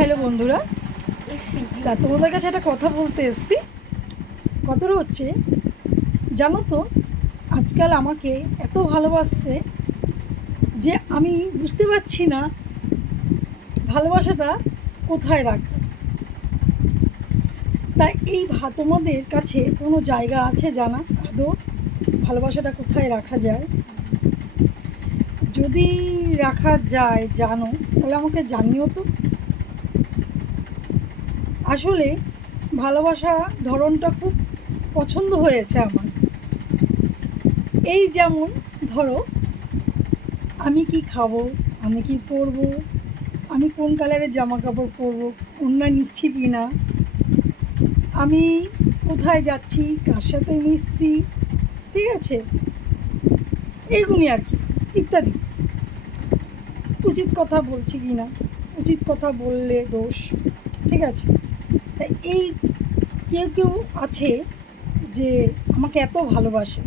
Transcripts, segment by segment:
Hello বন্ধুরা, তা তোমাদের কাছে একটা কথা বলতে এসেছি। কথাটা হচ্ছে, জানো তো, আজকাল আমাকে এত ভালোবাসছে যে আমি বুঝতে পারছি না ভালোবাসাটা কোথায় রাখবো। তাই তোমাদের কাছে কোনো জায়গা আছে জানা আদৌ ভালোবাসাটা কোথায় রাখা যায়? যদি রাখা যায় জানো, তাহলে আমাকে জানিও তো। আসলে ভালোবাসা ধরনটা খুব পছন্দ হয়েছে আমার। এই যেমন ধরো, আমি কি খাবো, আমি কি পরবো, আমি কোন কালারের জামা কাপড় পরবো, ওড়না নিচ্ছি কি না, আমি কোথায় যাচ্ছি, কার সাথে মিশছি, ঠিক আছে, এইগুলি আর কি, ইত্যাদি। উচিত কথা বলছি কি না, উচিত কথা বললে দোষ, ঠিক আছে। তাই কেউ কেউ আছে যে আমাকে এত ভালোবাসে,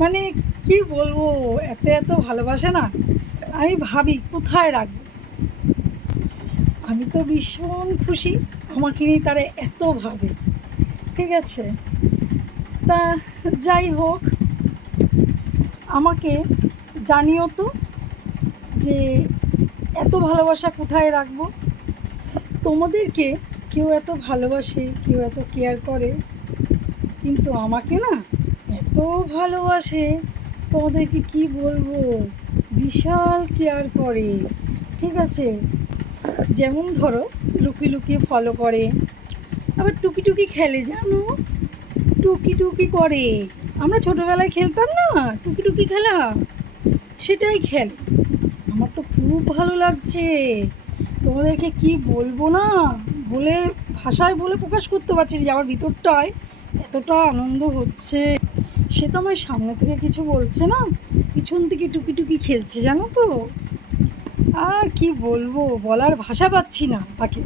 মানে কি বলবো, এত এত ভালোবাসে না, আমি ভাবি কোথায় রাখবো। আমি তো ভীষণ খুশি আমাকে নিয়ে তারা এত ভাবে, ঠিক আছে। তা যাই হোক, আমাকে জানিও তো যে এত ভালোবাসা কোথায় রাখবো। তোমাদেরকে কেউ এত ভালোবাসে, কেউ এত কেয়ার করে, কিন্তু আমাকে না এত ভালোবাসে, তোমাদেরকে কি বলবো, বিশাল কেয়ার করে, ঠিক আছে। যেমন ধরো, লুকিয়ে লুকিয়ে ফলো করে, আবার টুকি টুকি খেলে, জানো, টুকি টুকি করে। আমরা ছোটোবেলায় খেলতাম না টুকি টুকি খেলা, সেটাই খেলে। আমার তো খুব ভালো লাগছে, তোমাদেরকে কি বলবো না, বলে ভাষায় বলে প্রকাশ করতে পারছি যে আমার ভিতরটায় এতটা আনন্দ হচ্ছে। সে তো আমার সামনে থেকে কিছু বলছে না, পিছন থেকে টুকি টুকি খেলছে, জানো তো। আর কি বলবো, বলার ভাষা পাচ্ছি না তাকে।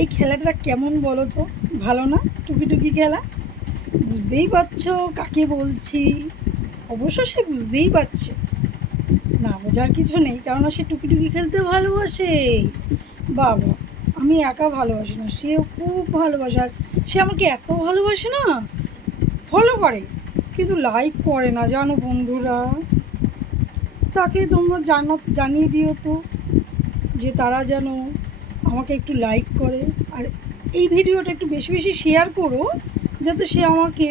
এই খেলাটা কেমন বলো তো, ভালো না? টুকি টুকি খেলা, বুঝতেই পারছো কাকে বলছি। অবশ্য সে বুঝতেই পারছে, না বোঝার কিছু নেই, কেননা সে টুকি টুকি খেলতে ভালোবাসে। বাবা, আমি একা ভালোবাসি না, সেও খুব ভালোবাসে। আর সে আমাকে এত ভালোবাসে না, ফলো করে কিন্তু লাইক করে না, জানো বন্ধুরা। তাকে তোমরা জানিয়ে দিও তো যে তারা যেন আমাকে একটু লাইক করে, আর এই ভিডিওটা একটু বেশি বেশি শেয়ার করো, যাতে সে আমাকে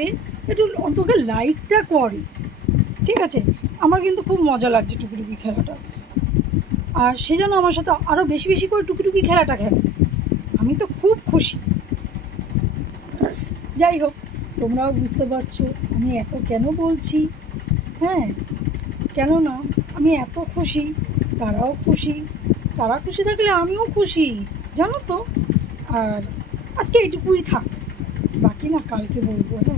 একটু অন্তত লাইকটা করে, ঠিক আছে। আমার কিন্তু খুব মজা লাগছে টুকিটুকি খেলাটা, আর সে যেন আমার সাথে আরও বেশি বেশি করে টুকিটুকি খেলাটা খেলে, আমি তো খুব খুশি। যাই হোক, তোমরাও বুঝতে পারছো আমি এত কেন বলছি। হ্যাঁ, কেননা আমি এত খুশি, তারাও খুশি, তারা খুশি থাকলে আমিও খুশি, জানো তো। আর আজকে এইটুকুই থাক, বাকি না কালকে বলবো, হ্যাঁ।